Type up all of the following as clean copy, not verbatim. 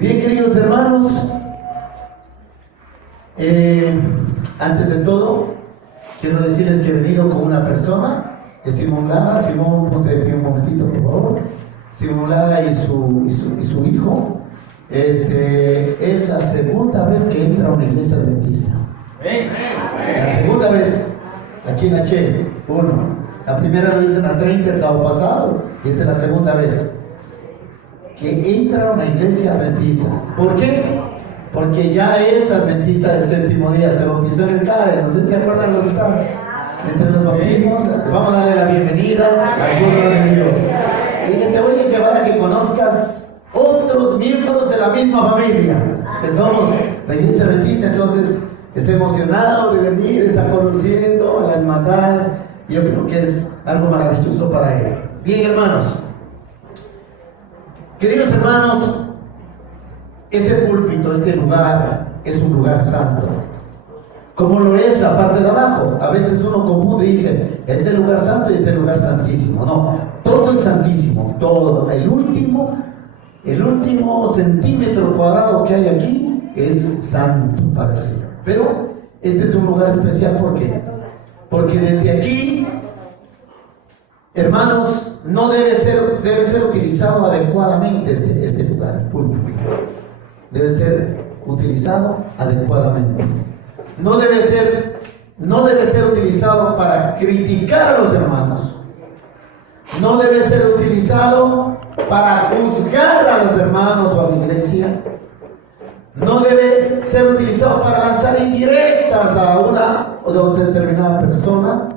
Bien, queridos hermanos, antes de todo, quiero decirles que he venido con una persona, es Simón Lara. Simón, ponte de pie un momentito, por favor. Simón Lara y su hijo. Es la segunda vez que entra a una iglesia adventista. La segunda vez, aquí en H, uno. La primera lo hice en la 30 el sábado pasado, y esta es la segunda vez que entra a una iglesia adventista. ¿Por qué? Porque ya es adventista del séptimo día, se bautizó en el CADE, no sé si se acuerdan los que están entre los bautismos. Vamos a darle la bienvenida al pueblo de Dios. Y te voy a llevar a que conozcas otros miembros de la misma familia, que somos la iglesia adventista. Entonces, estoy emocionado de venir, está conociendo a la hermandad. Yo creo que es algo maravilloso para él. Bien, hermanos. Queridos hermanos, ese púlpito, este lugar, es un lugar santo. Como lo es la parte de abajo. A veces uno confunde y dice, este lugar santo y este lugar santísimo. No, todo es santísimo, todo. El último centímetro cuadrado que hay aquí es santo para el Señor. Pero este es un lugar especial, ¿por qué? Porque desde aquí, hermanos, no debe ser utilizado adecuadamente este lugar, el púlpito. Debe ser utilizado adecuadamente. No debe ser utilizado para criticar a los hermanos. No debe ser utilizado para juzgar a los hermanos o a la iglesia. No debe ser utilizado para lanzar indirectas a una o de otra determinada persona.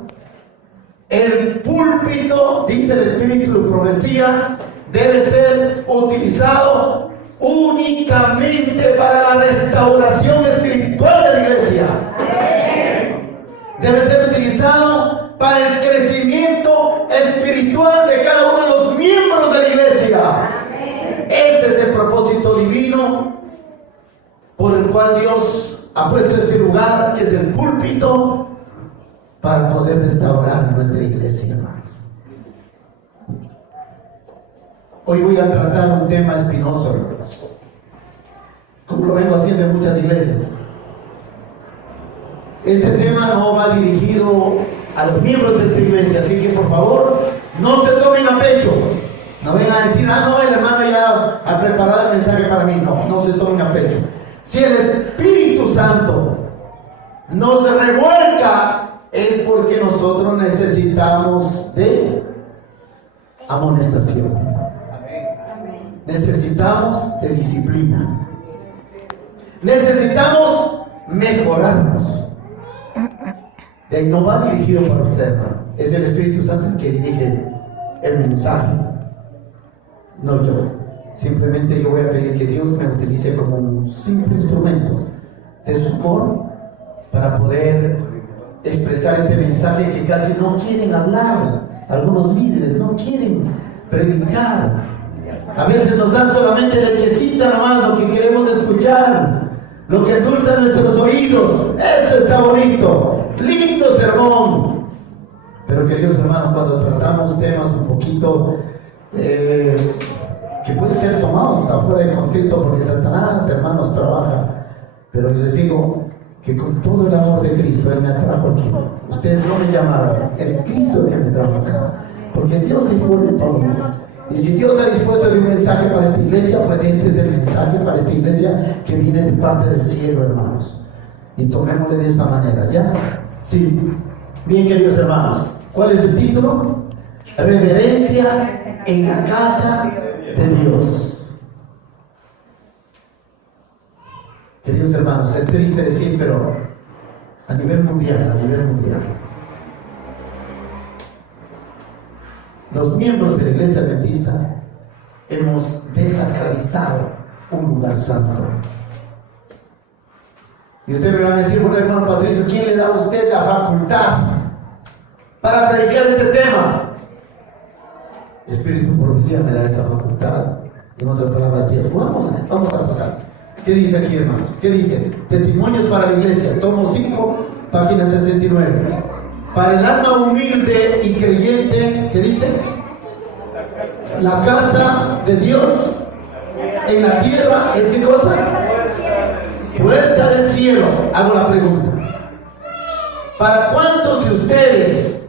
El púlpito, dice el Espíritu de profecía, debe ser utilizado únicamente para la restauración espiritual de la iglesia. Debe ser utilizado para el crecimiento espiritual de cada uno de los miembros de la iglesia. Ese es el propósito divino por el cual Dios ha puesto este lugar, que es el púlpito, para poder restaurar nuestra iglesia, hermanos. Hoy voy a tratar un tema espinoso, hermanos, como lo vengo haciendo en muchas iglesias. Este tema no va dirigido a los miembros de esta iglesia, así que por favor, no se tomen a pecho. No vengan a decir, no, el hermano ya ha preparado el mensaje para mí. No se tomen a pecho. Si el Espíritu Santo nos revuelca, es porque nosotros necesitamos de amonestación. Necesitamos de disciplina. Necesitamos mejorarnos. De ahí no va dirigido para usted, hermano. Es el Espíritu Santo el que dirige el mensaje, no yo. Simplemente yo voy a pedir que Dios me utilice como un simple instrumento de su amor para poder expresar este mensaje que casi no quieren hablar. Algunos líderes no quieren predicar. A veces nos dan solamente lechecita nomás, lo que queremos escuchar, lo que endulza nuestros oídos. Eso está bonito, lindo sermón. Pero queridos hermanos, cuando tratamos temas un poquito que pueden ser tomados hasta fuera de contexto, porque Satanás, hermanos, trabaja. Pero yo les digo que con todo el amor de Cristo, Él me atrajo aquí. Ustedes no me llamaron, es Cristo el que me trajo acá. Porque Dios dispone todo. Y si Dios ha dispuesto de un mensaje para esta iglesia, pues este es el mensaje para esta iglesia que viene de parte del cielo, hermanos. Y tomémosle de esta manera, ¿ya? Sí. Bien, queridos hermanos, ¿cuál es el título? Reverencia en la casa de Dios. Queridos hermanos, es triste decir, pero a nivel mundial, los miembros de la iglesia adventista hemos desacralizado un lugar santo. Y usted me va a decir, bueno, hermano Patricio, ¿quién le da a usted la facultad para predicar este tema? El Espíritu de profecía me da esa facultad. En otras palabras, Dios. Vamos a pasar. ¿Qué dice aquí, hermanos? ¿Qué dice? Testimonios para la iglesia, tomo 5, página 69. Para el alma humilde y creyente, ¿qué dice? La casa de Dios en la tierra es ¿qué cosa? Puerta del cielo. Hago la pregunta. ¿Para cuántos de ustedes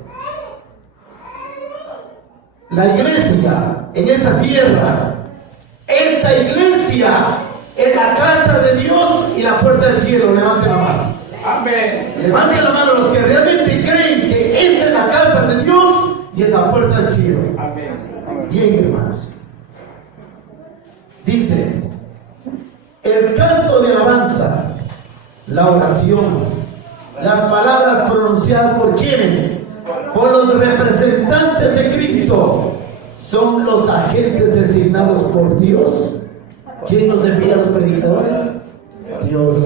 la iglesia en esta tierra, esta iglesia es la casa de Dios y la puerta del cielo? Levanten la mano. Amén. Levanten la mano los que realmente creen que esta es la casa de Dios y es la puerta del cielo. Amén. Bien, hermanos. Dice, el canto de alabanza, la oración, las palabras pronunciadas por quienes, por los representantes de Cristo, son los agentes designados por Dios. ¿Quién nos envía a los predicadores? Dios.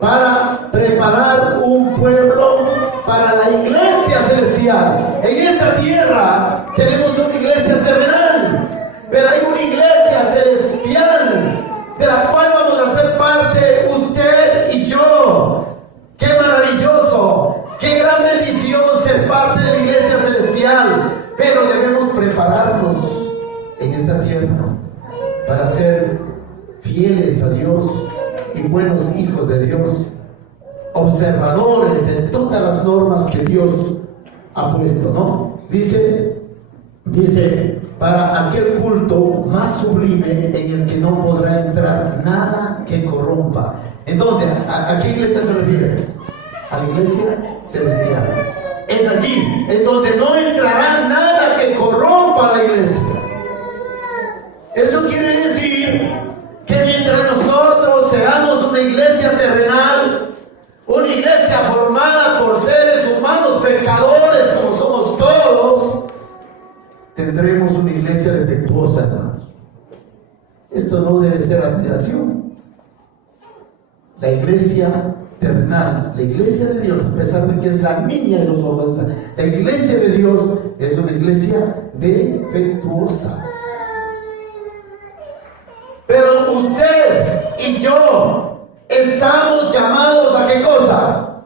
Para preparar un pueblo para la iglesia celestial. En esta tierra tenemos una iglesia terrenal, pero hay una iglesia celestial de la cual vamos a ser parte usted y yo. ¡Qué maravilloso! ¡Qué gran bendición ser parte de la iglesia celestial! Pero debemos prepararnos en esta tierra para ser fieles a Dios y buenos hijos de Dios, observadores de todas las normas que Dios ha puesto, ¿no? Dice, para aquel culto más sublime en el que no podrá entrar nada que corrompa. ¿En dónde? ¿A qué iglesia se refiere? A la iglesia celestial. Es allí, en donde no entrará nada que corrompa la iglesia. Eso quiere decir que mientras nosotros seamos una iglesia terrenal, una iglesia formada por seres humanos pecadores como somos todos, tendremos una iglesia defectuosa, hermanos. Esto no debe ser admiración. La iglesia terrenal, la iglesia de Dios, a pesar de que es la niña de los ojos, la iglesia de Dios es una iglesia defectuosa. Pero usted y yo estamos llamados ¿a qué cosa?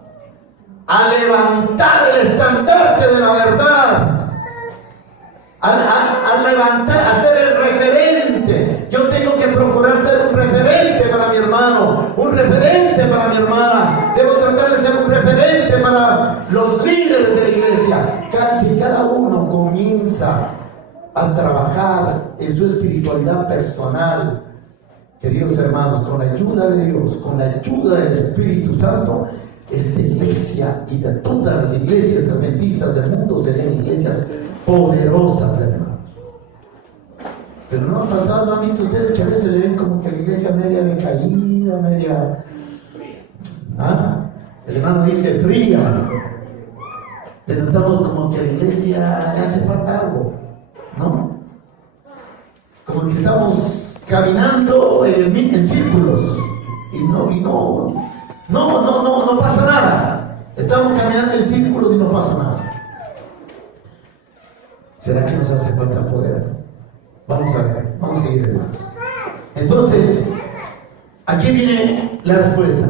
A levantar el estandarte de la verdad, a levantar, a ser el referente. Yo tengo que procurar ser un referente para mi hermano, un referente para mi hermana. Debo tratar de ser un referente para los líderes de la iglesia. Si cada uno comienza a trabajar en su espiritualidad personal, queridos hermanos, con la ayuda de Dios, con la ayuda del Espíritu Santo, esta iglesia y de todas las iglesias adventistas del mundo serían iglesias poderosas, hermanos. Pero no ha pasado, ¿no han visto ustedes que a veces le ven como que la iglesia media decaída, media... ¿Ah? El hermano dice fría. Le notamos como que a la iglesia le hace falta algo, ¿no? Como que estamos caminando en círculos y no pasa nada. Estamos caminando en círculos y no pasa nada. ¿Será que nos hace falta poder? Vamos a ver, vamos a seguir, hermanos. Entonces, aquí viene la respuesta.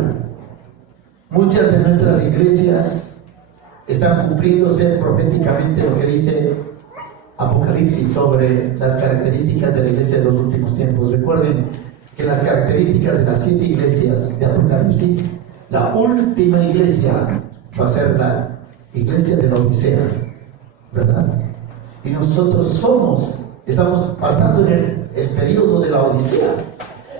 Muchas de nuestras iglesias están cumpliéndose proféticamente lo que dice Apocalipsis sobre las características de la iglesia de los últimos tiempos. Recuerden que las características de las 7 iglesias de Apocalipsis, la última iglesia va a ser la iglesia de la Odisea, ¿verdad? Y nosotros estamos pasando en el periodo de la Odisea.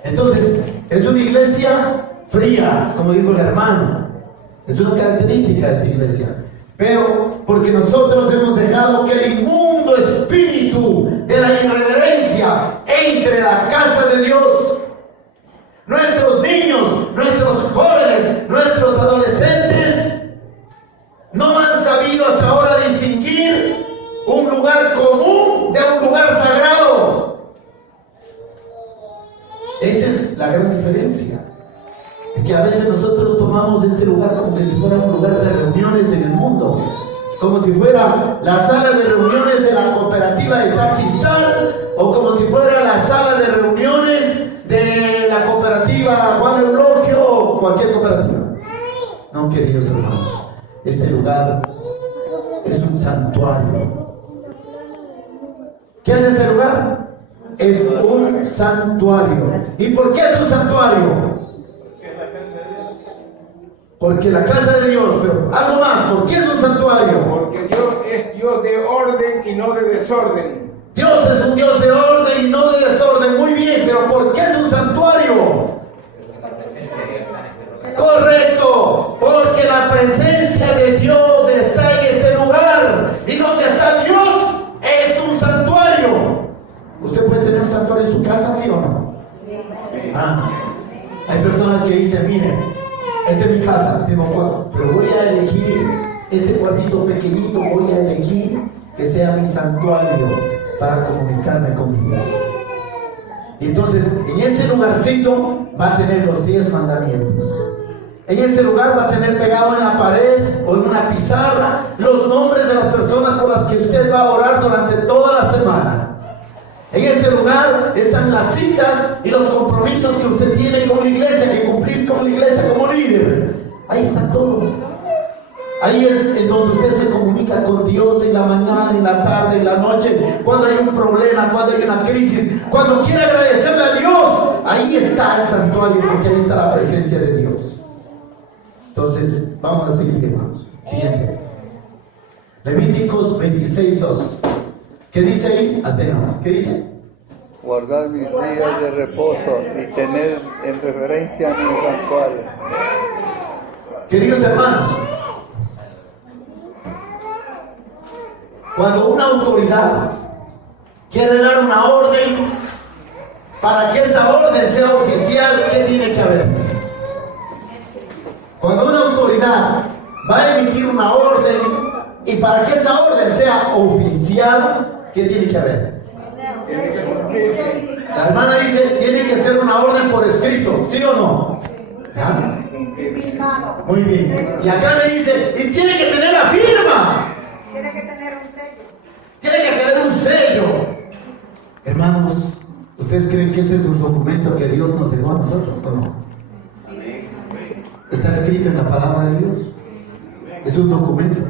Entonces, es una iglesia fría, como dijo el hermano. Es una característica de esta iglesia. Pero porque nosotros hemos dejado que el inmundo espíritu de la irreverencia entre la casa de Dios, nuestros niños, nuestros jóvenes, nuestros adolescentes, no han sabido hasta ahora distinguir un lugar común de un lugar sagrado. Esa es la gran diferencia. Que a veces nosotros tomamos este lugar como si fuera un lugar de reuniones en el mundo, como si fuera la sala de reuniones de la cooperativa de Taxistar, o como si fuera la sala de reuniones de la cooperativa Juan Eulogio o cualquier cooperativa. No, queridos hermanos, este lugar es un santuario. ¿Qué es este lugar? es un santuario. ¿Y por qué es un santuario? Porque la casa de Dios, pero algo más, ¿por qué es un santuario? Porque Dios es Dios de orden y no de desorden. Dios es un Dios de orden y no de desorden. Muy bien, pero ¿por qué es un santuario? Correcto, porque la presencia de Dios está en este lugar. Y donde está Dios es un santuario. ¿Usted puede tener un santuario en su casa, sí o no? Hay personas que dicen, miren, esta es mi casa, tengo cuatro, pero voy a elegir este cuartito pequeñito, voy a elegir que sea mi santuario para comunicarme con Dios. Y entonces, en ese lugarcito va a tener los 10 mandamientos. En ese lugar va a tener pegado en la pared o en una pizarra los nombres de las personas por las que usted va a orar durante toda la semana. En ese lugar están las citas y los compromisos que usted tiene con la iglesia, que cumplir con la iglesia como líder. Ahí está todo. Ahí es en donde usted se comunica con Dios en la mañana, en la tarde, en la noche, cuando hay un problema, cuando hay una crisis, cuando quiere agradecerle a Dios. Ahí está el santuario, porque ahí está la presencia de Dios. Entonces, vamos a seguir, hermanos. Siguiente. Levíticos 26:2. ¿Qué dice ahí? Hasta ahí nomás. ¿Qué dice? Guardar mis días de reposo y tener en reverencia mi santuario. Queridos hermanos, cuando una autoridad quiere dar una orden, para que esa orden sea oficial, ¿qué tiene que haber? Cuando una autoridad va a emitir una orden, y para que esa orden sea oficial, ¿qué tiene que haber? La hermana dice, tiene que ser una orden por escrito, ¿sí o no? ¿Ah? Muy bien. Y acá me dice, y tiene que tener la firma. Tiene que tener un sello. Tiene que tener un sello. Hermanos, ¿ustedes creen que ese es un documento que Dios nos dejó a nosotros o no? Está escrito en la palabra de Dios. Es un documento.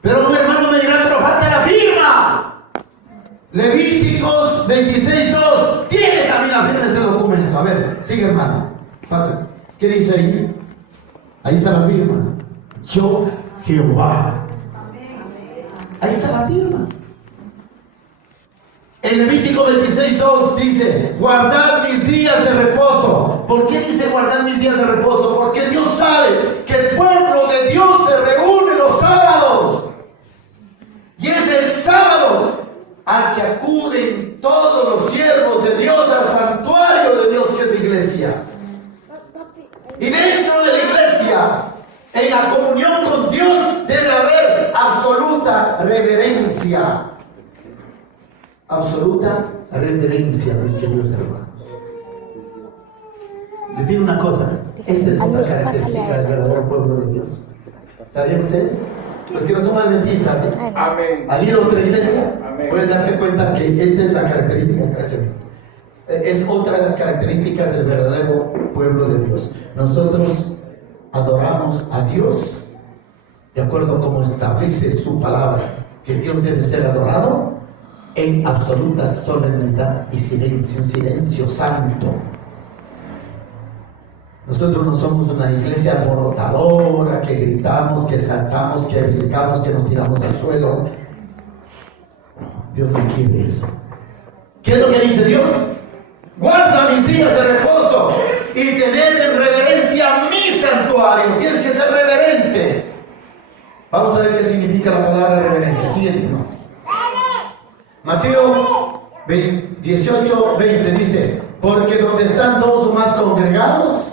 Pero un hermano me dirá, pero falta la firma. Levíticos 26:2 tiene también la firma de ese documento. A ver, sigue, hermano. Pase. ¿Qué dice ahí? Ahí está la firma. Yo, Jehová. Ahí está la firma. En Levítico 26:2 dice, guardad mis días de reposo. ¿Por qué dice guardar mis días de reposo? Porque Dios sabe que el pueblo de Dios se reúne los sábados. Y es el sábado al que acuden todos los siervos de Dios al santuario de Dios, que es la iglesia. Y dentro de la iglesia, en la comunión con Dios, debe haber absoluta reverencia. Absoluta reverencia, mis queridos hermanos. Les digo una cosa, esta es una característica del verdadero pueblo de Dios. ¿Sabían ustedes? Los que no son adventistas, ¿eh? Amén. ¿Han ido a otra iglesia? Amén. Pueden darse cuenta que esta es la característica, gracias. Es otra de las características del verdadero pueblo de Dios. Nosotros adoramos a Dios de acuerdo a cómo establece su palabra, que Dios debe ser adorado en absoluta solemnidad y silencio, un silencio santo. Nosotros no somos una iglesia alborotadora, que gritamos, que saltamos, que brincamos, que nos tiramos al suelo. Dios no quiere eso. ¿Qué es lo que dice Dios? Guarda mis días de reposo y tened en reverencia mi santuario. Tienes que ser reverente. Vamos a ver qué significa la palabra reverencia. Siguiente, ¿no? Mateo 18:20 dice, porque donde están dos o más congregados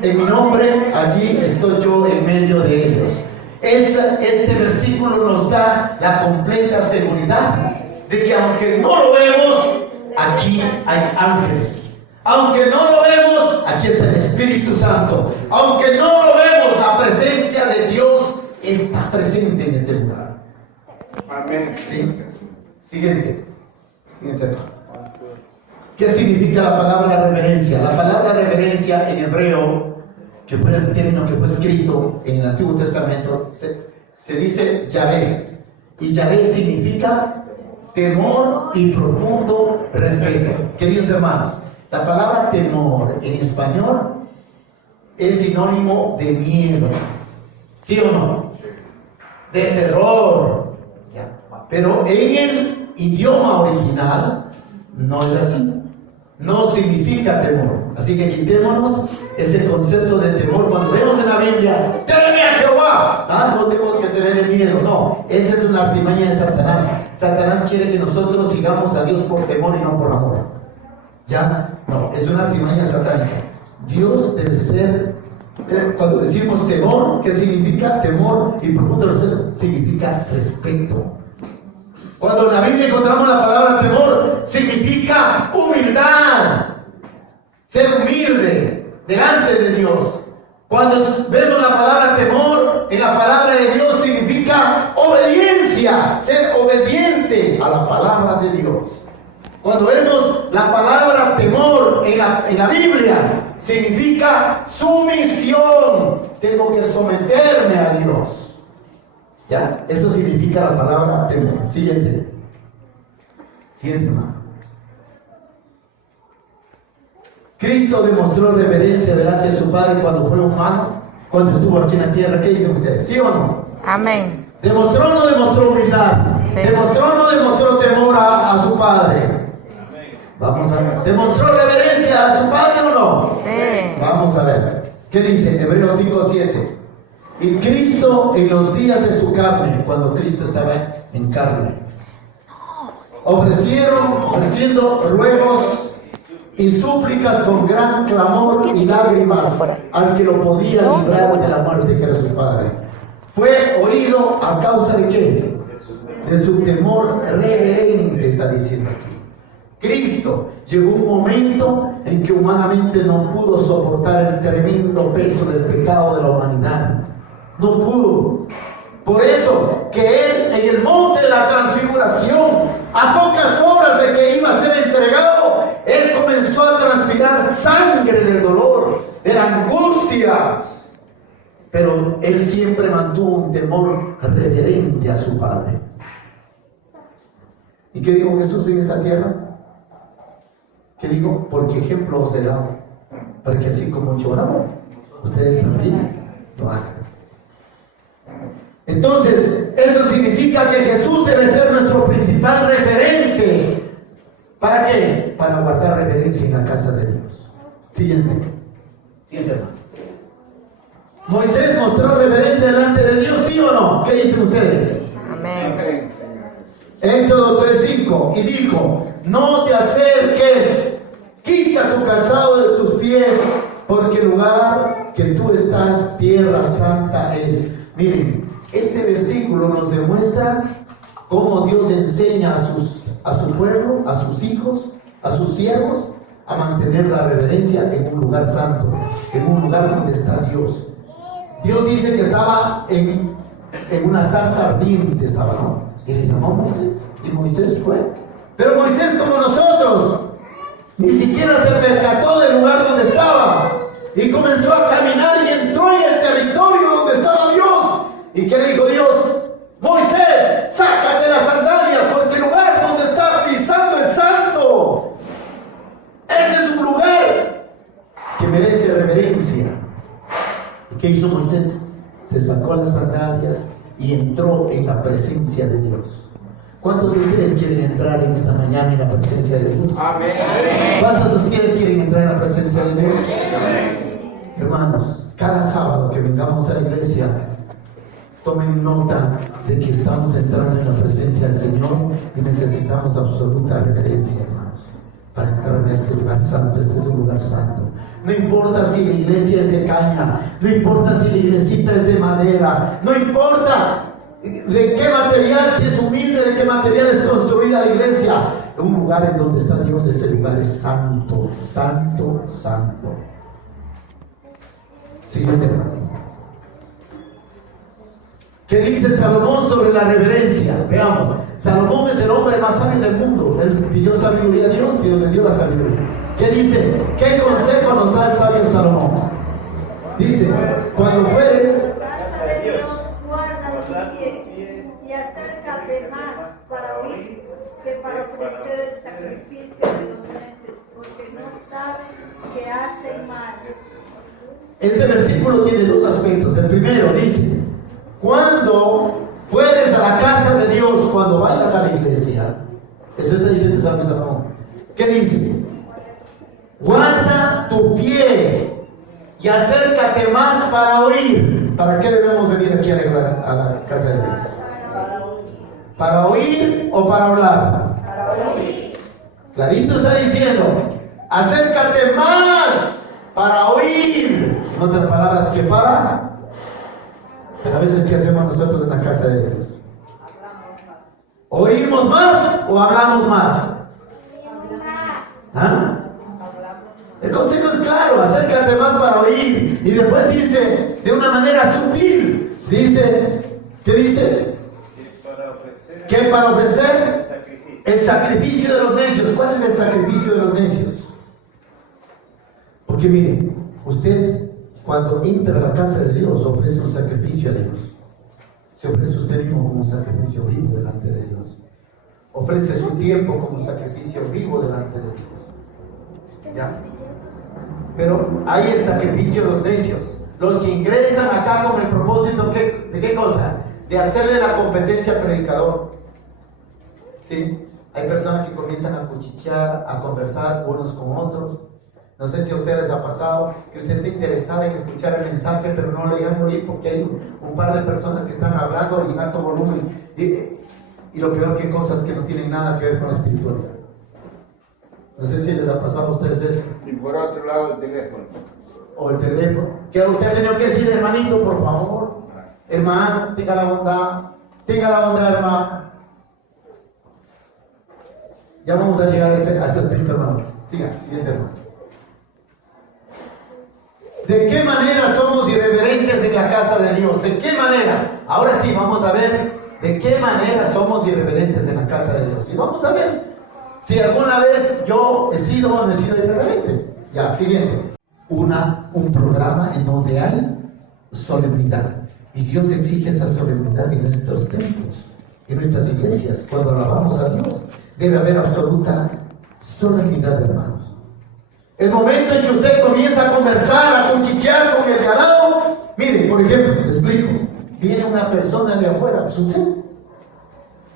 en mi nombre, allí estoy yo en medio de ellos. Este versículo nos da la completa seguridad de que aunque no lo vemos, aquí hay ángeles. Aunque no lo vemos, aquí está el Espíritu Santo. Aunque no lo vemos, la presencia de Dios está presente en este lugar. Amén. ¿Sí? Siguiente. ¿Qué significa la palabra reverencia? La palabra reverencia en hebreo, que fue el término que fue escrito en el Antiguo Testamento, se dice Yahvé. Y Yahvé significa temor y profundo respeto. Queridos hermanos, la palabra temor en español es sinónimo de miedo, ¿sí o no? De terror. Pero en el idioma original no es así. No significa temor. Así que quitémonos ese concepto de temor. Cuando vemos en la Biblia, teme a Jehová, no tenemos que tener miedo. No, esa es una artimaña de Satanás. Satanás quiere que nosotros sigamos a Dios por temor y no por amor. ¿Ya? No, es una artimaña satánica. Dios debe ser, cuando decimos temor, ¿qué significa? Temor y profundo respeto significa respeto. Cuando en la Biblia encontramos la palabra temor, significa humildad, ser humilde delante de Dios. Cuando vemos la palabra temor, en la palabra de Dios significa obediencia, ser obediente a la palabra de Dios. Cuando vemos la palabra temor en la Biblia, significa sumisión. Tengo que someterme a Dios. ¿Ya? Eso significa la palabra temor. Siguiente. Siguiente, hermano. Cristo demostró reverencia delante de su Padre cuando fue humano, cuando estuvo aquí en la tierra. ¿Qué dicen ustedes? ¿Sí o no? Amén. ¿Demostró o no demostró humildad? Sí. ¿Demostró o no demostró temor a su Padre? Vamos a ver. ¿Demostró reverencia a su Padre o no? Sí. Vamos a ver. ¿Qué dice? Hebreos 5:7. Y Cristo en los días de su carne, cuando Cristo estaba en carne, ofreciendo ruegos y súplicas con gran clamor y lágrimas al que lo podía librar de la muerte, que era su Padre. Fue oído a causa de ¿qué? De su temor reverente, está diciendo aquí. Cristo llegó un momento en que humanamente no pudo soportar el tremendo peso del pecado de la humanidad. No pudo. Por eso que él en el monte de la transfiguración, a pocas horas de que iba a ser entregado, él comenzó a transpirar sangre del dolor, de la angustia. Pero él siempre mantuvo un temor reverente a su Padre. ¿Y qué dijo Jesús en esta tierra? ¿Qué digo? Porque ejemplo os he dado, para que así como yo hago, ustedes también lo hagan. Entonces, eso significa que Jesús debe ser nuestro principal referente. ¿Para qué? Para guardar reverencia en la casa de Dios. Siguiente. Siguiente, hermano. ¿Moisés mostró reverencia delante de Dios, sí o no? ¿Qué dicen ustedes? Amén. Éxodo 3:5. Y dijo: no te acerques, quita tu calzado de tus pies, porque el lugar que tú estás, tierra santa es. Miren, este versículo nos demuestra cómo Dios enseña a su pueblo, a sus hijos, a sus siervos, a mantener la reverencia en un lugar santo, en un lugar donde está Dios. Dios dice que estaba en una zarza ardiente, estaba, ¿no? Y le llamó a Moisés, y Moisés fue. Pero Moisés, como nosotros, ni siquiera se percató del lugar donde estaba, y comenzó a caminar y entró en el territorio donde estaba Dios. ¿Y qué le dijo Dios? Moisés, sácate las sandalias, porque el lugar donde estás pisando es santo. Este es un lugar que merece reverencia. ¿Y qué hizo Moisés? Se sacó las sandalias y entró en la presencia de Dios. ¿Cuántos de ustedes quieren entrar en esta mañana en la presencia de Dios? Amén. ¿Cuántos de ustedes quieren entrar en la presencia de Dios? Hermanos, cada sábado que vengamos a la iglesia, tomen nota de que estamos entrando en la presencia del Señor y necesitamos absoluta reverencia, hermanos, para entrar en este lugar santo. Este es un lugar santo. No importa si la iglesia es de caña, no importa si la iglesita es de madera, no importa de qué material, si es humilde, de qué material es construida la iglesia. Un lugar en donde está Dios, ese lugar es santo, santo, santo. Siguiente, hermano. ¿Qué dice Salomón sobre la reverencia? Veamos. Salomón es el hombre más sabio del mundo. Él pidió sabiduría a Dios, Dios le dio la sabiduría. ¿Qué dice? ¿Qué consejo nos da el sabio Salomón? Dice: cuando fueres, guarda tu pie y acércate más para oír que para ofrecer el sacrificio de los necios, porque no saben que hacen mal. Este versículo tiene dos aspectos. El primero dice, cuando fueres a la casa de Dios, cuando vayas a la iglesia, eso está diciendo San Salomón. ¿Qué dice? Guarda tu pie y acércate más para oír. ¿Para qué debemos venir aquí a la casa de Dios? ¿Para oír o para hablar? Para oír. Clarito está diciendo, acércate más para oír. En otras palabras, que para. Pero a veces, ¿qué hacemos nosotros en la casa de Dios? ¿Oímos más o hablamos más? ¿Ah? El consejo es claro, acércate más para oír. Y después dice, de una manera sutil, dice, ¿qué dice? Que para ofrecer el sacrificio de los necios. ¿Cuál es el sacrificio de los necios? Porque mire, usted cuando entra a la casa de Dios ofrece un sacrificio a Dios. Se ofrece usted mismo como un sacrificio vivo delante de Dios. Ofrece su tiempo como un sacrificio vivo delante de Dios. ¿Ya? Pero hay el sacrificio de los necios. Los que ingresan acá con el propósito ¿de qué cosa? De hacerle la competencia al predicador. ¿Sí? Hay personas que comienzan a cuchichear, a conversar unos con otros. No sé si a ustedes les ha pasado que usted esté interesado en escuchar el mensaje, pero no le dejan oír porque hay un par de personas que están hablando en alto volumen. Y lo peor que cosas que no tienen nada que ver con la espiritualidad. No sé si les ha pasado a ustedes eso. Y por otro lado el teléfono. O el teléfono. ¿Qué usted ha tenido que decir, hermanito, por favor? Hermano, tenga la bondad, hermano. Ya vamos a llegar a ese aspecto, hermano. Siga, siguiente, hermano. ¿De qué manera somos irreverentes en la casa de Dios? ¿De qué manera? Ahora sí, vamos a ver de qué manera somos irreverentes en la casa de Dios. Y vamos a ver si alguna vez yo he sido o no he sido irreverente. Ya, siguiente. Un programa en donde hay solemnidad. Y Dios exige esa solemnidad en nuestros templos, en nuestras iglesias. Cuando alabamos a Dios, debe haber absoluta solemnidad, hermanos. El momento en que usted comienza a conversar, a cuchichear con el de al lado, mire, por ejemplo, le explico. Viene una persona de afuera, pues usted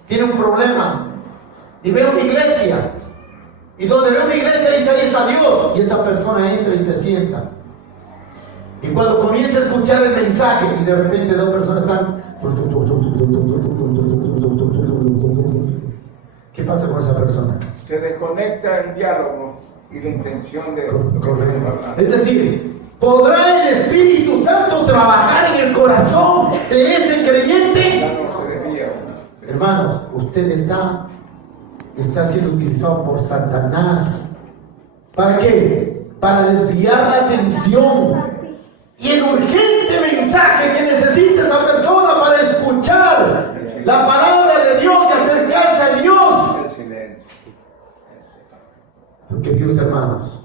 tiene un problema y ve una iglesia. Y donde ve una iglesia dice, ahí está Dios. Y esa persona entra y se sienta. Y cuando comienza a escuchar el mensaje y de repente dos personas están... ¿Qué pasa con esa persona? Se desconecta el diálogo y la intención de... Es decir, ¿podrá el Espíritu Santo trabajar en el corazón de ese creyente? Ya no se desvía. Hermanos, usted está siendo utilizado por Satanás. ¿Para qué? Para desviar la atención y el urgente mensaje que necesita esa persona para escuchar la palabra de Dios y acercarse a Dios. El silencio. Porque Dios, hermanos,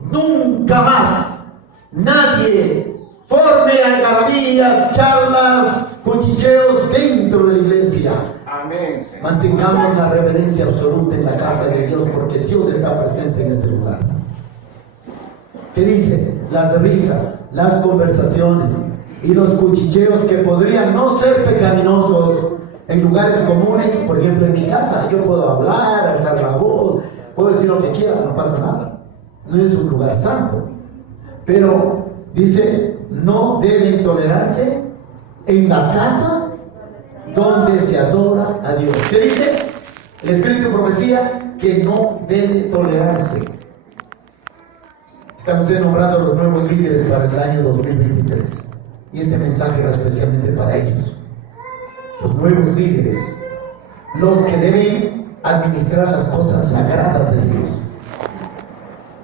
nunca más nadie forme algarabías, charlas, cuchicheos dentro de la iglesia. Amén. Señor. Mantengamos la reverencia absoluta en la casa de Dios, porque Dios está presente en este lugar. ¿Qué dice? Las risas, las conversaciones y los cuchicheos que podrían no ser pecaminosos en lugares comunes. Por ejemplo, en mi casa yo puedo hablar, alzar la voz, puedo decir lo que quiera, no pasa nada. No es un lugar santo. Pero dice, no deben tolerarse en la casa donde se adora a Dios. ¿Qué dice? El Espíritu de Profecía, que no debe tolerarse. Están ustedes nombrando los nuevos líderes para el año 2023. Y este mensaje va especialmente para ellos. Los nuevos líderes, los que deben administrar las cosas sagradas de Dios.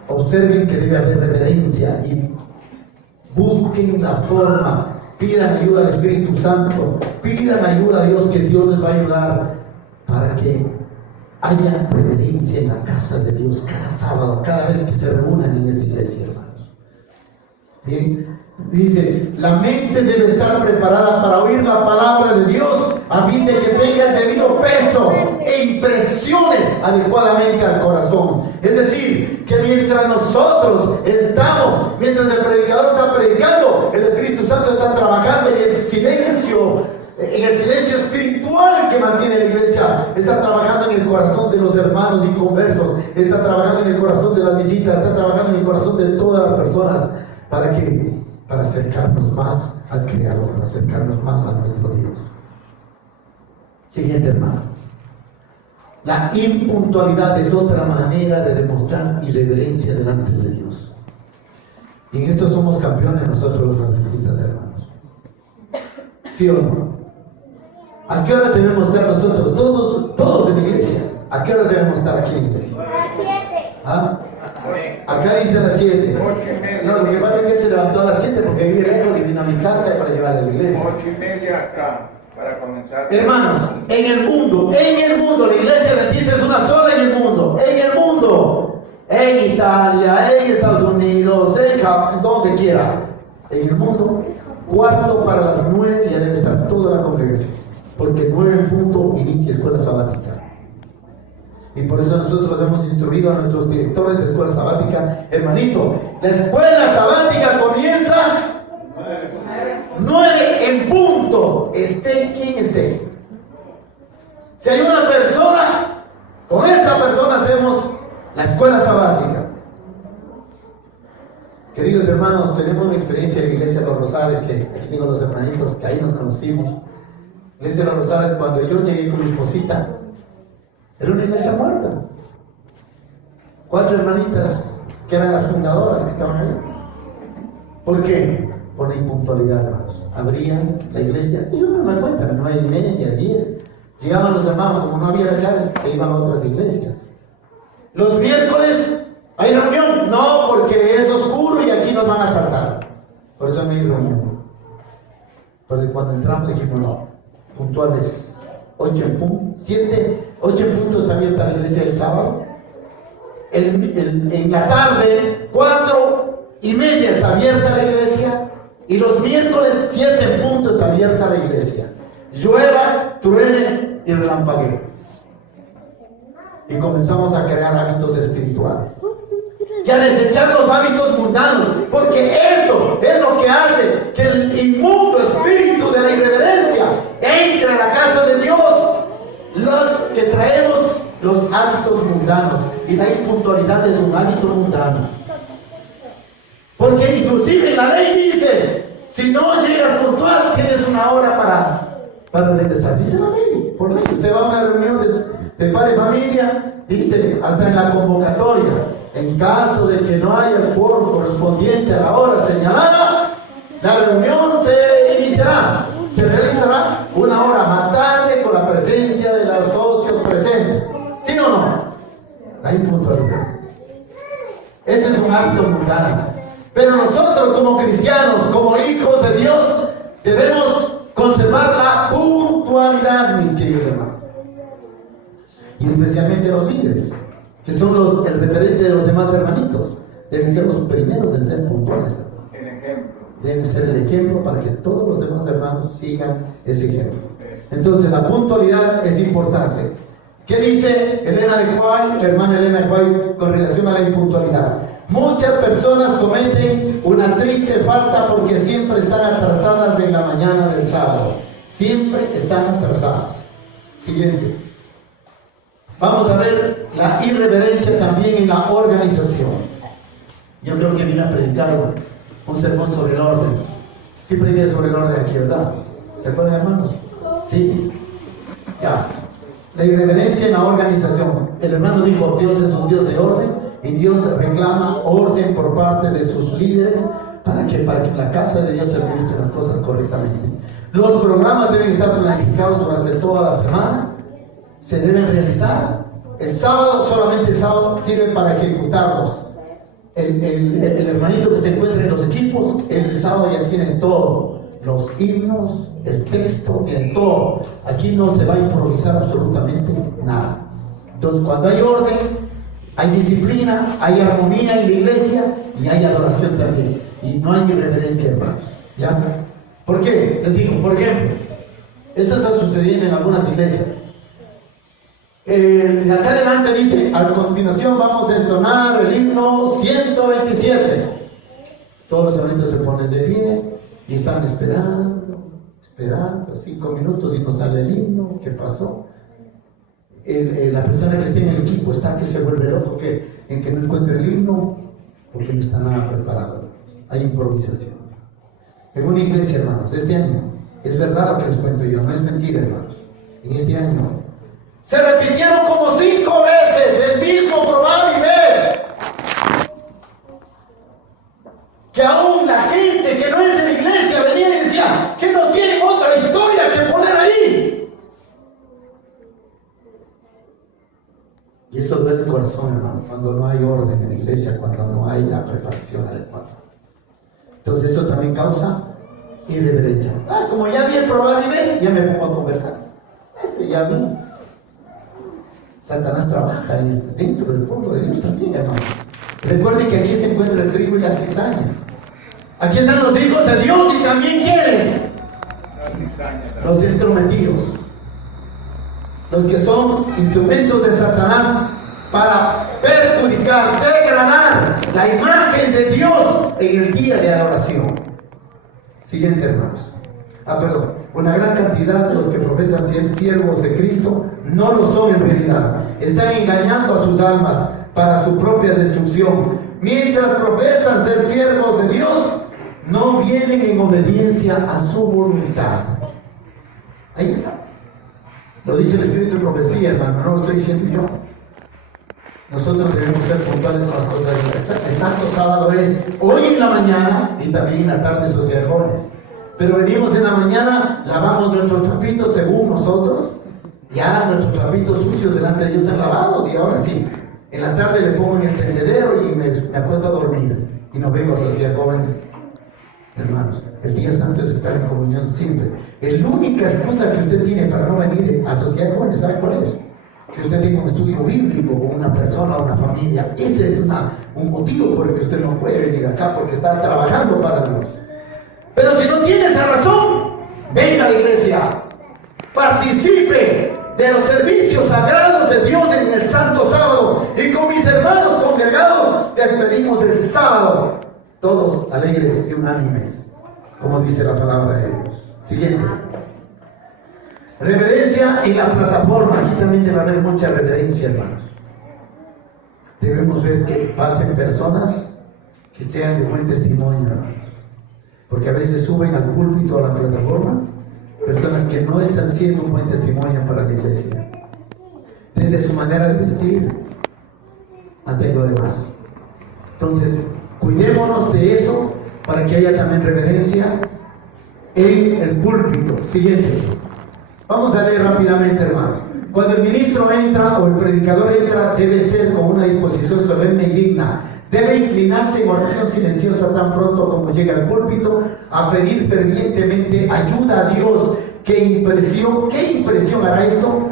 Observen que debe haber reverencia y busquen la forma. Pidan ayuda al Espíritu Santo, pidan ayuda a Dios, que Dios les va a ayudar para que haya reverencia en la casa de Dios cada sábado, cada vez que se reúnan en esta iglesia, hermanos. Bien, Dice, la mente debe estar preparada para oír la palabra de Dios a fin de que tenga el debido peso e impresione adecuadamente al corazón. Es decir, que mientras nosotros estamos, mientras el predicador está predicando, el Espíritu Santo está trabajando en el silencio espiritual que mantiene la iglesia, está trabajando en el corazón de los hermanos inconversos, está trabajando en el corazón de las visitas, está trabajando en el corazón de todas las personas. ¿Para qué? Para acercarnos más al Creador, acercarnos más a nuestro Dios. Siguiente hermano. La impuntualidad es otra manera de demostrar irreverencia delante de Dios. Y en esto somos campeones nosotros los adventistas, hermanos. ¿Sí o no? ¿A qué horas debemos estar nosotros? Todos en la iglesia. ¿A qué horas debemos estar aquí en la iglesia? A las 7. ¿Ah? Acá dice a las 7. 8:30. No, lo que pasa es que él se levantó a las 7 porque vive lejos y vino a mi casa para llevar a la iglesia. 8:30 acá, para comenzar. Hermanos, en el mundo, la iglesia adventista es una sola en el mundo, en Italia, en Estados Unidos, en Japón, donde quiera, en el mundo, cuarto para las 9 ya debe estar toda la congregación, porque 9 en punto inicia escuela sabática. Y por eso nosotros hemos instruido a nuestros directores de escuela sabática, hermanito, la escuela sabática comienza 9 en punto, esté quien esté. Si hay una persona, con esa persona hacemos la escuela sabática. Queridos hermanos, tenemos una experiencia en la iglesia de los Rosales, que aquí tengo los hermanitos, que ahí nos conocimos. La iglesia de los Rosales, cuando yo llegué con mi esposita, era una iglesia muerta. 4 hermanitas que eran las fundadoras que estaban ahí. ¿Por qué? Por la impuntualidad, hermanos. Abrían la iglesia y uno no me cuenta, 9:30, 10. Llegaban los hermanos, como no había las llaves, se iban a otras iglesias. Los miércoles hay reunión, no, porque es oscuro y aquí nos van a asaltar. Por eso no hay reunión. Porque cuando entramos dijimos no, puntuales, 8 en punto, 8 en punto está abierta la iglesia el sábado. En la tarde, 4:30 está abierta la iglesia. Y los miércoles, 7 en punto está abierta la iglesia. Llueva, truene y relampaguee. Y comenzamos a crear hábitos espirituales. Y a desechar los hábitos mundanos. Porque eso es lo que hace que el inmundo espíritu de la irreverencia entre a la casa de Dios. Los que traemos los hábitos mundanos. Y la impuntualidad es un hábito mundano. Porque inclusive la ley dice, si no llegas puntual, tienes una hora para regresar. Dice la ley, por ley. Usted va a una reunión de padre y familia, dice, hasta en la convocatoria, en caso de que no haya el quórum correspondiente a la hora señalada, la reunión se iniciará, se realizará una hora más tarde con la presencia de los socios presentes. ¿Sí o no? La impuntualidad. Ese es un hábito mundano. Pero nosotros como cristianos, como hijos de Dios, debemos conservar la puntualidad, mis queridos hermanos. Y especialmente los líderes, que son el referente de los demás hermanitos, deben ser los primeros en ser puntuales. El ejemplo. Deben ser el ejemplo para que todos los demás hermanos sigan ese ejemplo. Entonces la puntualidad es importante. ¿Qué dice Elena de Guay, la hermana Elena de Guay, con relación a la impuntualidad? Muchas personas cometen una triste falta porque siempre están atrasadas en la mañana del sábado. Siempre están atrasadas. Siguiente. Vamos a ver la irreverencia también en la organización. Yo creo que vine a predicar un sermón sobre el orden. Sí prediqué sobre el orden aquí, ¿verdad? ¿Se acuerdan, hermanos? Sí. Ya. La irreverencia en la organización. El hermano dijo, Dios es un Dios de orden. Y Dios reclama orden por parte de sus líderes para que en la casa de Dios se administren las cosas correctamente. Los programas deben estar planificados durante toda la semana, se deben realizar. El sábado, solamente el sábado, sirve para ejecutarlos. El hermanito que se encuentra en los equipos, el sábado ya tiene todo. Los himnos, el texto, tienen todo. Aquí no se va a improvisar absolutamente nada. Entonces, cuando hay orden, hay disciplina, hay armonía en la iglesia y hay adoración también. y no hay irreverencia, hermanos. ¿Ya? ¿Por qué? Les digo, por ejemplo, esto está sucediendo en algunas iglesias. De acá adelante dice, a continuación vamos a entonar el himno 127. Todos los hermanitos se ponen de pie y están esperando 5 minutos y no sale el himno. ¿Qué pasó? La persona que está en el equipo está que se vuelve loco en que no encuentre el himno porque no está nada preparado. Hay improvisación. En una iglesia, hermanos, este año, es verdad lo que les cuento yo, no es mentira, hermanos. En este año se repitieron como 5 veces el mismo probar y ver. Que aún la gente que no es de la iglesia venía y decía que no tienen otra historia que poner ahí. Y eso duele el corazón, hermano, cuando no hay orden en la iglesia, cuando no hay la preparación adecuada. Entonces eso también causa irreverencia. Como ya vi el probar y ver, ya me pongo a conversar. Ya vi. Satanás trabaja dentro del pueblo de Dios también, hermano. Recuerden que aquí se encuentra el trigo y la cizaña. Aquí están los hijos de Dios y también ¿quiénes? Los instrumentidos. Los que son instrumentos de Satanás para perjudicar, degradar la imagen de Dios en el día de adoración. Siguiente, hermanos. Perdón. Una gran cantidad de los que profesan ser siervos de Cristo no lo son en realidad. Están engañando a sus almas para su propia destrucción. Mientras profesan ser siervos de Dios, no vienen en obediencia a su voluntad. Ahí está. Lo dice el Espíritu de profecía, hermano, no lo estoy diciendo yo. Nosotros debemos ser puntuales con las cosas de Dios. El Santo Sábado es hoy en la mañana y también en la tarde social jóvenes. Pero venimos en la mañana, lavamos nuestros trapitos según nosotros, ya nuestros trapitos sucios delante de Dios están lavados y ahora sí, en la tarde le pongo en el tendedero y me acuesto a dormir y no vengo a sociedad jóvenes. Hermanos, el día santo es estar en comunión siempre. La única excusa que usted tiene para no venir a sociedad jóvenes, ¿sabe cuál es? Que usted tenga un estudio bíblico con una persona o una familia. Ese es un motivo por el que usted no puede venir acá, porque está trabajando para Dios. Pero si no tiene esa razón, venga a la iglesia, participe de los servicios sagrados de Dios en el Santo Sábado, y con mis hermanos congregados despedimos el sábado, todos alegres y unánimes, como dice la palabra de Dios. Siguiente. Reverencia en la plataforma. Aquí también debe haber mucha reverencia, hermanos. Debemos ver que pasen personas que sean de buen testimonio, hermanos. Porque a veces suben al púlpito, a la plataforma, personas que no están siendo un buen testimonio para la iglesia. Desde su manera de vestir hasta en lo demás. Entonces, cuidémonos de eso para que haya también reverencia en el púlpito. Siguiente. Vamos a leer rápidamente, hermanos. Cuando el ministro entra o el predicador entra, debe ser con una disposición solemne y digna. Debe inclinarse en oración silenciosa tan pronto como llega al púlpito a pedir fervientemente ayuda a Dios. ¿Qué impresión hará esto?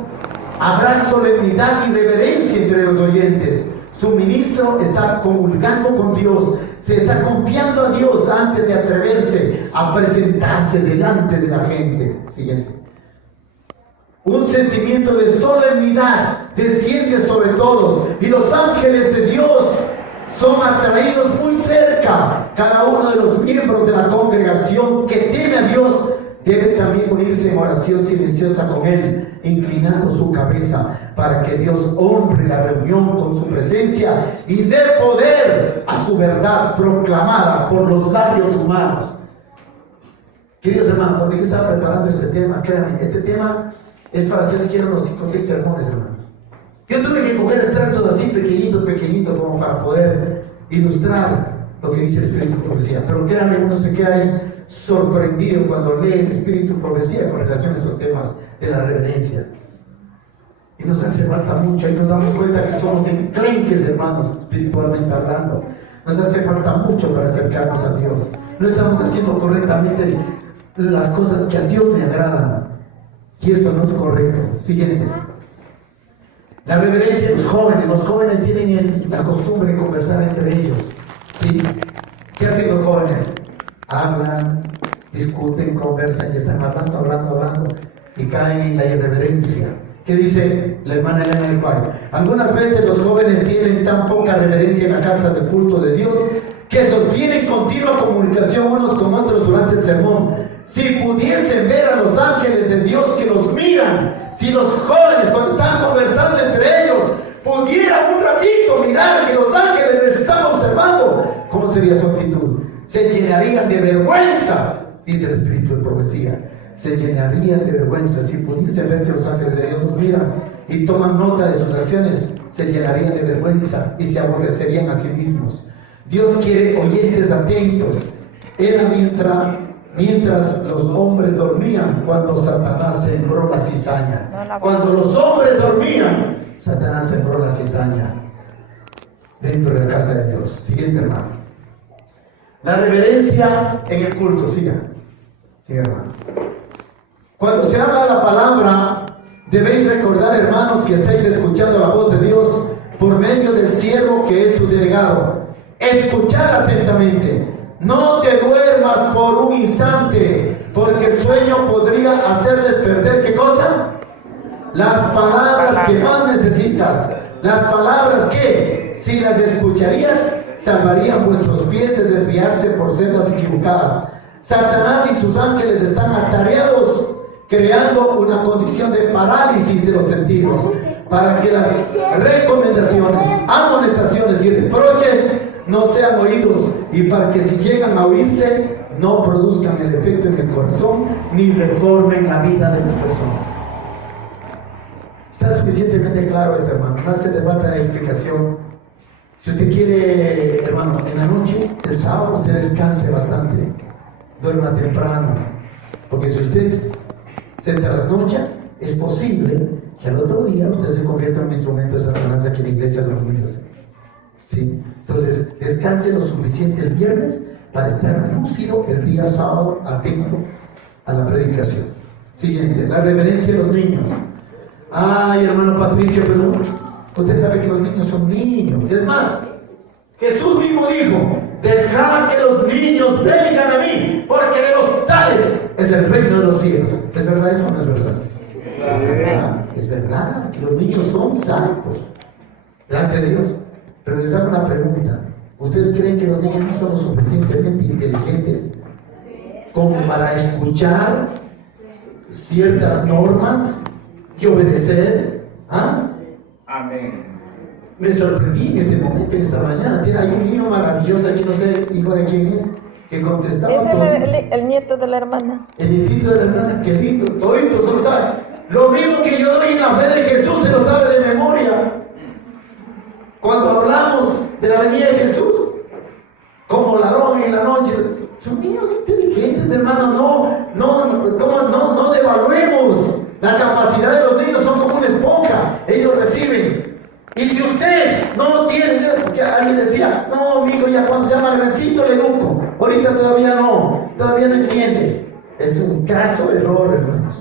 Habrá solemnidad y reverencia entre los oyentes. Su ministro está comulgando con Dios, se está confiando a Dios antes de atreverse a presentarse delante de la gente. Siguiente. Un sentimiento de solemnidad desciende sobre todos y los ángeles de Dios son atraídos muy cerca. Cada uno de los miembros de la congregación que teme a Dios debe también unirse en oración silenciosa con Él, inclinando su cabeza para que Dios honre la reunión con su presencia y dé poder a su verdad proclamada por los labios humanos. Queridos hermanos, cuando yo estaba preparando este tema, créanme, este tema es para hacer siquiera unos 5 o 6 sermones, hermanos. Yo tuve que coger extractos así pequeñitos, como para poder ilustrar lo que dice el Espíritu de Profecía. Pero créanme, uno se queda sorprendido cuando lee el Espíritu de Profecía con relación a estos temas de la reverencia. Y nos hace falta mucho, y nos damos cuenta que somos enclenques, hermanos, espiritualmente hablando. Nos hace falta mucho para acercarnos a Dios. No estamos haciendo correctamente las cosas que a Dios le agradan. Y eso no es correcto. Siguiente. La reverencia de los jóvenes tienen la costumbre de conversar entre ellos. ¿Sí? ¿Qué hacen los jóvenes? hablan, discuten, conversan y están hablando y caen en la irreverencia. ¿Qué dice la hermana Elena del Valle? Algunas veces los jóvenes tienen tan poca reverencia en la casa de culto de Dios que sostienen continua comunicación unos con otros durante el sermón. Si pudiesen ver a los ángeles de Dios que los miran, si los jóvenes cuando están conversando entre ellos pudieran un ratito mirar que los ángeles les están observando, ¿cómo sería su actitud? Se llenarían de vergüenza, dice el Espíritu de profecía. Se llenarían de vergüenza. Si pudiesen ver que los ángeles de Dios nos miran y toman nota de sus acciones, se llenarían de vergüenza y se aborrecerían a sí mismos. Dios quiere oyentes atentos. Era mientras los hombres dormían cuando Satanás sembró la cizaña. Cuando los hombres dormían, Satanás sembró la cizaña dentro de la casa de Dios. Siguiente, hermano. La reverencia en el culto. Siga, hermano. Cuando se habla la palabra, debéis recordar, hermanos, que estáis escuchando la voz de Dios por medio del siervo que es su delegado. Escuchad atentamente. No te duermas por un instante, porque el sueño podría hacerles perder, ¿qué cosa? Las palabras que más necesitas. Las palabras que, si las escucharías, salvarían vuestros pies de desviarse por sendas equivocadas. Satanás y sus ángeles están atareados creando una condición de parálisis de los sentidos para que las recomendaciones, amonestaciones y reproches no sean oídos, y para que si llegan a oírse no produzcan el efecto en el corazón ni reformen la vida de las personas. Está suficientemente claro esto, hermano, no hace falta de explicación. Si usted quiere, hermano, en la noche del sábado usted descanse bastante, duerma temprano, porque si usted se trasnocha, es posible que al otro día usted se convierta en un instrumento de Satanás aquí en la iglesia de los niños. ¿Sí? Entonces, descanse lo suficiente el viernes para estar lúcido el día sábado, atento a la predicación. Siguiente, la reverencia de los niños. Ay, hermano Patricio, pero usted sabe que los niños son niños. Es más, Jesús mismo dijo: dejad que los niños vengan a mí, porque de los tales es el reino de los cielos. ¿Es verdad eso o no es verdad? Es verdad que los niños son santos delante de Dios. Pero les hago una pregunta. ¿Ustedes creen que los niños no son lo suficientemente inteligentes como para escuchar ciertas normas y obedecer? ¿Ah? Amén. Me sorprendí en este momento, esta mañana. Hay un niño maravilloso aquí, no sé, hijo de quién es, que contestaba. Es el nieto de la hermana. El nietito de la hermana, qué lindo, todito se lo sabe. Lo mismo que yo doy en la fe de Jesús, se lo sabe de memoria. Cuando hablamos de la venida de Jesús, como ladrón en la noche, son niños inteligentes, hermano. No devaluemos la capacidad de los niños, son como una esponja, ellos reciben. Y si usted no tiene, porque alguien decía, no, amigo, ya cuando sea más grandecito le educo, ahorita todavía no entiende. Es un craso error, hermanos.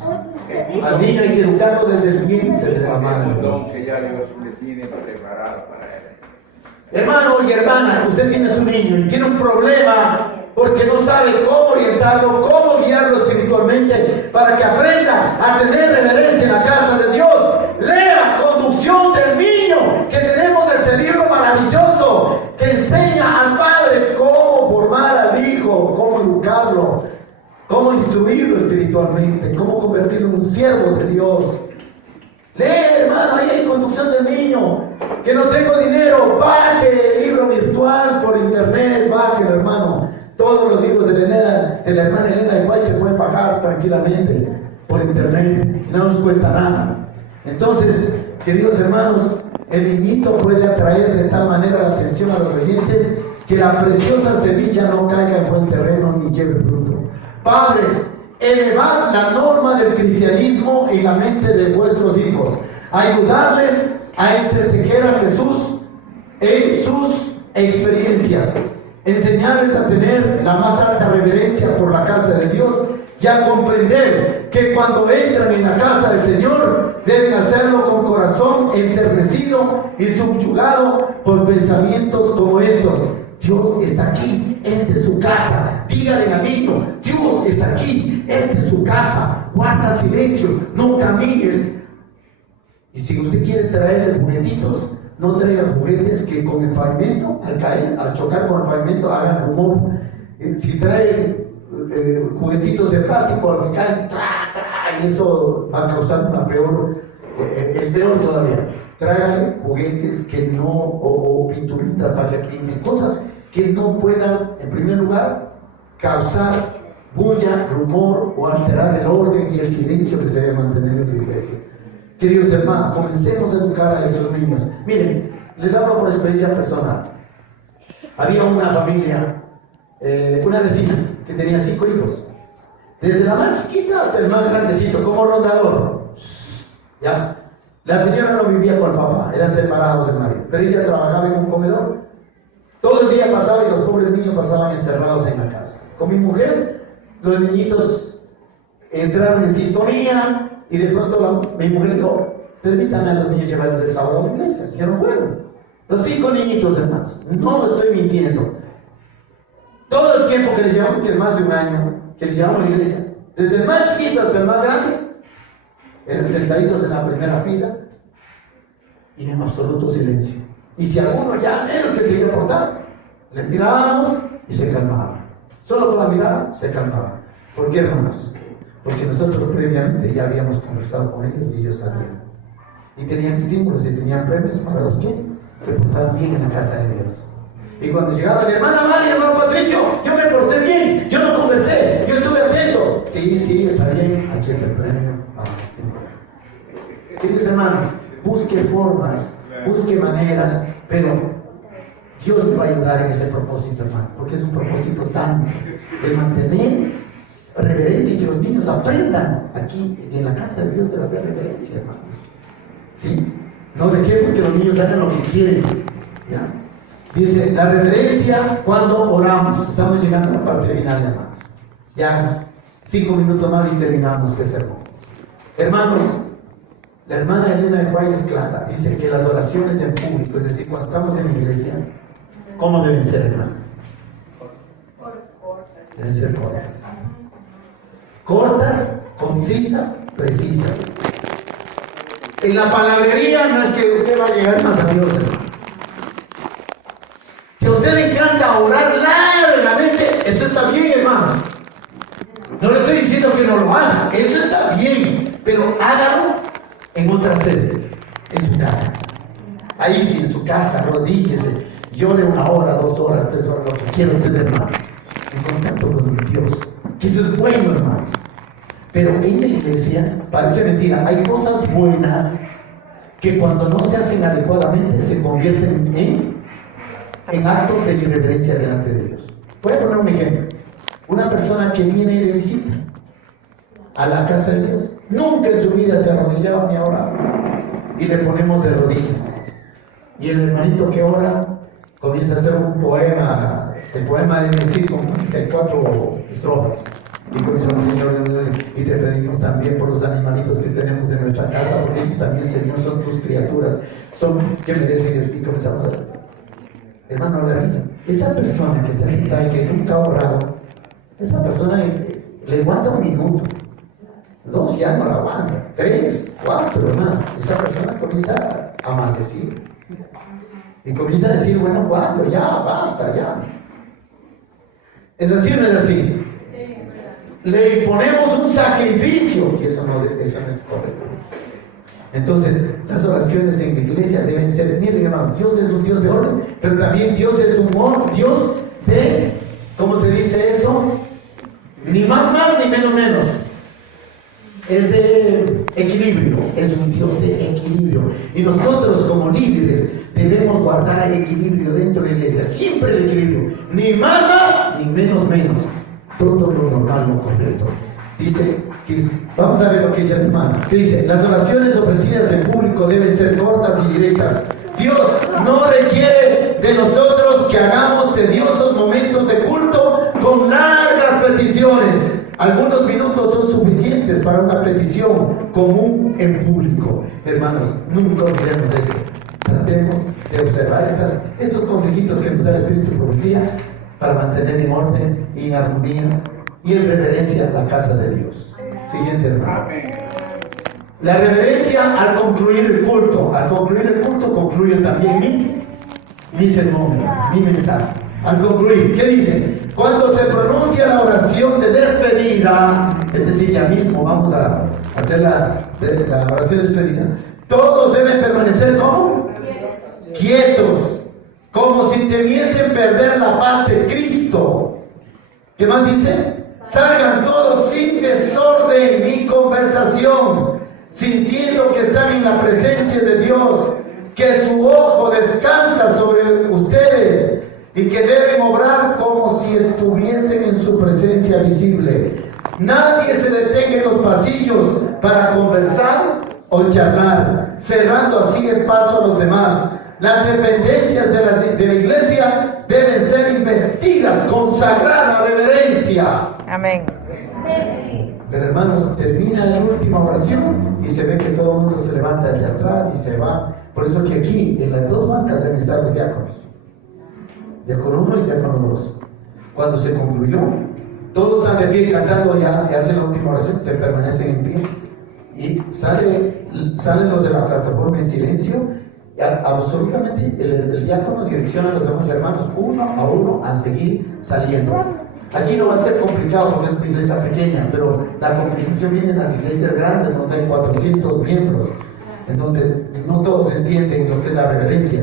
Al niño hay que educarlo desde el vientre de la madre. Un don que ya Dios le tiene preparado para él. Hermano y hermana, usted tiene su niño y tiene un problema porque no sabe cómo orientarlo, cómo guiarlo espiritualmente para que aprenda a tener reverencia en la casa de Dios. Lea Conducción del Niño, que tenemos ese libro maravilloso que enseña al padre cómo formar al hijo, cómo educarlo, cómo instruirlo espiritualmente, cómo convertirlo en un siervo de Dios. Lee, hermano, ahí hay Conducción del Niño. Que no tengo dinero, baje el libro virtual por internet, bájelo, hermano. Todos los libros de la hermana Elena de Guay se pueden bajar tranquilamente por internet, no nos cuesta nada. Entonces, queridos hermanos, el niñito puede atraer de tal manera la atención a los oyentes que la preciosa semilla no caiga en buen terreno ni lleve fruto. Padres, elevad la norma del cristianismo en la mente de vuestros hijos, ayudarles a entretejer a Jesús en sus experiencias, enseñarles a tener la más alta reverencia por la casa de Dios y a comprender que cuando entran en la casa del Señor deben hacerlo con corazón enternecido y subyugado por pensamientos como estos: Dios está aquí, esta es su casa. Dígale al niño, Dios está aquí, esta es su casa. Guarda silencio, no camines. Y si usted quiere traerle juguetitos, no traiga juguetes que con el pavimento, al caer, al chocar con el pavimento, hagan rumor. Si trae juguetitos de plástico, al que caen, y eso va a causar una peor, es peor todavía. Tráigale juguetes que no, o pinturitas para que pinten, cosas que no puedan, en primer lugar, causar bulla, rumor o alterar el orden y el silencio que se debe mantener en la iglesia. Queridos hermanos, comencemos a educar a esos niños. Miren, les hablo por experiencia personal. Había una familia, una vecina que tenía 5 hijos, desde la más chiquita hasta el más grandecito, como rondador. ¿Ya? La señora no vivía con el papá, eran separados del marido, pero ella trabajaba en un comedor. Todo el día pasaba y los pobres niños pasaban encerrados en la casa. Con mi mujer, los niñitos entraron en sintonía y de pronto mi mujer dijo, permítame a los niños llevarles el sábado a la iglesia. Dijeron, bueno, los 5 niñitos, hermanos, no estoy mintiendo. Todo el tiempo que les llevamos, que es más de un año, que les llevamos a la iglesia, desde el más chiquito hasta el más grande, eran sentaditos en la primera fila y en absoluto silencio. Y si alguno ya menos que se iba a portar, le mirábamos y se calmaban. Solo con la mirada se calmaban. ¿Por qué, hermanos? Porque nosotros previamente ya habíamos conversado con ellos y ellos sabían. Y tenían estímulos y tenían premios para los que se portaban bien en la casa de Dios. Y cuando llegaba la hermana María, hermano Patricio, yo me porté bien, yo no conversé, yo estuve atento. Sí, está bien, aquí está el premio. Queridos hermanos, busque formas, busque maneras, pero Dios le va a ayudar en ese propósito, hermano, porque es un propósito santo, de mantener reverencia y que los niños aprendan aquí en la casa de Dios de la reverencia, hermano. ¿Sí? No dejemos que los niños hagan lo que quieren. ¿Ya? Dice, la reverencia cuando oramos. Estamos llegando a la parte final, hermanos. Ya 5 minutos más y terminamos este sermón. Hermanos, la hermana Elena de Juárez Clara dice que las oraciones en público, es decir, cuando estamos en la iglesia, ¿cómo deben ser, hermanos? Deben ser cortas. Cortas, concisas, precisas. En la palabrería no es que usted va a llegar más a Dios, hermano. Si a usted le encanta orar largamente, eso está bien, hermano. No le estoy diciendo que no lo haga, eso está bien, pero hágalo en otra sede, en su casa. Ahí sí, en su casa, arrodíllese, llore 1 hora, 2 horas, 3 horas, lo que quiera usted, hermano, en contacto con Dios. Que eso es bueno, hermano. Pero en la iglesia, parece mentira, hay cosas buenas que cuando no se hacen adecuadamente se convierten en actos de irreverencia delante de Dios. Voy a poner un ejemplo. Una persona que viene de visita a la casa de Dios, nunca en su vida se ha arrodillado ni ha orado, y le ponemos de rodillas. Y el hermanito que ora comienza a hacer un poema, el poema de decir con 4 estrofas. Y comenzamos, Señor, y te pedimos también por los animalitos que tenemos en nuestra casa, porque ellos también, Señor, son tus criaturas, son que merecen. Y comenzamos a, hermano, la risa. Esa persona que está sentada y que nunca ha orado, esa persona le aguanta 1 minuto, 2 ya no la aguanta, 3, 4, hermano. Esa persona comienza a maldecir y comienza a decir, bueno, ¿cuándo? Ya, basta, ya. Es así o no es así. Le imponemos un sacrificio y eso no es correcto. Entonces, las oraciones en la iglesia deben ser, miren, hermano, Dios es un Dios de orden, pero también Dios es un Dios de, ¿cómo se dice eso? Ni más ni menos. Es de equilibrio, es un Dios de equilibrio. Y nosotros como líderes debemos guardar el equilibrio dentro de la iglesia, siempre el equilibrio, ni más ni menos. Todo lo normal, lo correcto. Dice, que, vamos a ver lo que dice el hermano. Que dice, las oraciones ofrecidas en público deben ser cortas y directas. Dios no requiere de nosotros que hagamos tediosos momentos de culto con largas peticiones. Algunos minutos son suficientes para una petición común en público. Hermanos, nunca olvidemos esto. tratemos de observar estos consejitos que nos da el Espíritu de Profecía para mantener en orden y en armonía y en reverencia la casa de Dios. Siguiente hermano. La reverencia al concluir el culto. Al concluir el culto concluye también mi sermón, mi mensaje. Al concluir, ¿qué dice? Cuando se pronuncia la oración de despedida, es decir, ya mismo vamos a hacer la oración de despedida, todos deben permanecer como quietos, como si temiesen perder la paz de Cristo. ¿Qué más dice? Salgan todos sin desorden ni conversación, sintiendo que están en la presencia de Dios, que su ojo descansa sobre ustedes y que deben obrar como si estuviesen en su presencia visible. Nadie se detenga en los pasillos para conversar o charlar, cerrando así el paso a los demás. Las dependencias de la iglesia deben ser investidas con sagrada reverencia. Amén. Pero hermanos, termina la última oración y se ve que todo el mundo se levanta de atrás y se va. Por eso que aquí, en las dos bancas deben estar los diáconos. Diácono 1 y diácono 2. Cuando se concluyó, todos están de pie cantando, ya hacen la última oración, se permanecen en pie. Y salen los de la plataforma en silencio. Absolutamente el diácono direcciona a los demás hermanos uno a uno a seguir saliendo. Aquí no va a ser complicado porque es una iglesia pequeña, pero la complicación viene en las iglesias grandes donde hay 400 miembros, en donde no todos entienden lo que es la reverencia.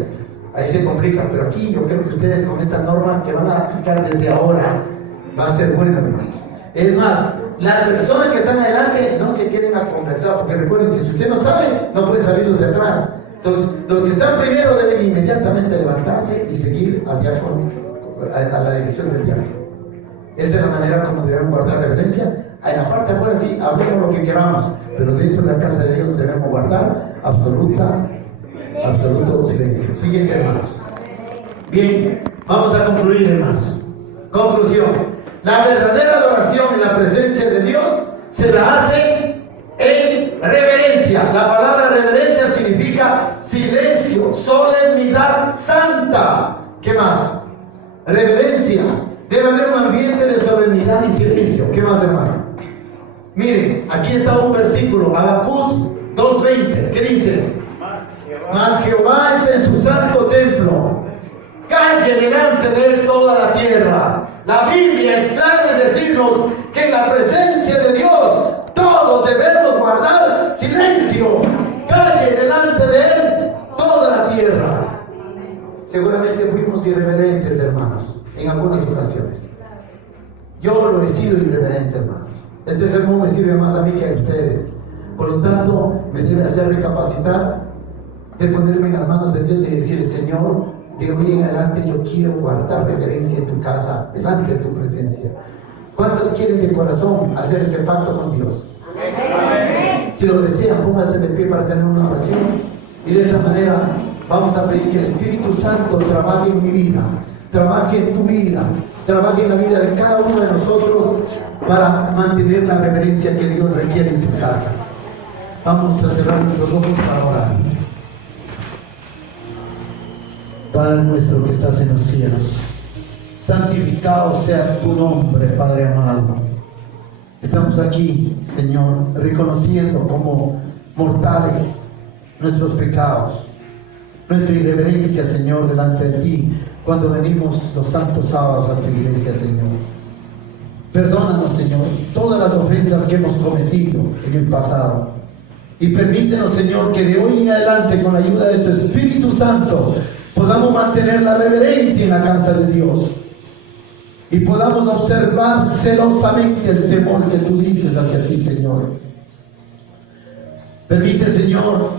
Ahí se complica, pero aquí yo creo que ustedes con esta norma que van a aplicar desde ahora va a ser bueno, hermanos. Es más, las personas que están adelante no se quieren a conversar, porque recuerden que si usted no sabe, no puede salir los de atrás. Entonces, los que están primero deben inmediatamente levantarse y seguir al diácono, a la dirección del diácono. Esa es la manera como debemos guardar reverencia. En la parte de afuera sí, hablemos lo que queramos, pero dentro de la casa de Dios debemos guardar absoluto silencio. Siguiente, hermanos. Bien, vamos a concluir, hermanos. Conclusión. La verdadera adoración en la presencia de Dios se la hace en reverencia. La palabra reverencia significa silencio, solemnidad santa. ¿Qué más? Reverencia. Debe haber un ambiente de solemnidad y silencio. ¿Qué más, hermano? Miren, aquí está un versículo, Habacuc 2:20. ¿Qué dice? Mas Jehová está en su santo templo. Calle delante de él toda la tierra. La Biblia es clara en decirnos que en la presencia de Dios todos debemos guardar silencio. Calle delante de él toda la tierra. Seguramente fuimos irreverentes, hermanos, en algunas ocasiones. Yo lo he sido irreverente, hermanos. Este sermón me sirve más a mí que a ustedes. Por lo tanto, me debe hacer recapacitar, de ponerme en las manos de Dios y decir: Señor, de hoy en adelante yo quiero guardar reverencia en tu casa, delante de tu presencia. ¿Cuántos quieren de corazón hacer este pacto con Dios? Amén. Si lo desean, pónganse de pie para tener una oración. Y de esta manera vamos a pedir que el Espíritu Santo trabaje en mi vida, trabaje en tu vida, trabaje en la vida de cada uno de nosotros para mantener la reverencia que Dios requiere en su casa. Vamos a cerrar nuestros ojos para orar. Padre nuestro que estás en los cielos, santificado sea tu nombre, Padre amado. Estamos aquí, Señor, reconociendo como mortales nuestros pecados, nuestra irreverencia, Señor, delante de ti, cuando venimos los santos sábados a tu iglesia, Señor. Perdónanos, Señor, todas las ofensas que hemos cometido en el pasado. Y permítenos, Señor, que de hoy en adelante, con la ayuda de tu Espíritu Santo, podamos mantener la reverencia en la casa de Dios y podamos observar celosamente el temor que tú dices hacia ti, Señor. Permite, Señor,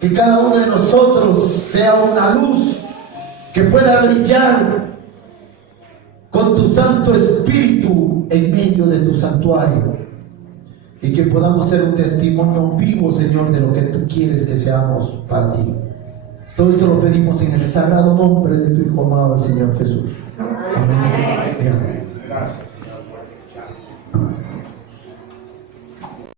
que cada uno de nosotros sea una luz que pueda brillar con tu Santo Espíritu en medio de tu santuario y que podamos ser un testimonio vivo, Señor, de lo que tú quieres que seamos para ti. Todo esto lo pedimos en el sagrado nombre de tu Hijo amado, el Señor Jesús. Amén. Amén. Gracias.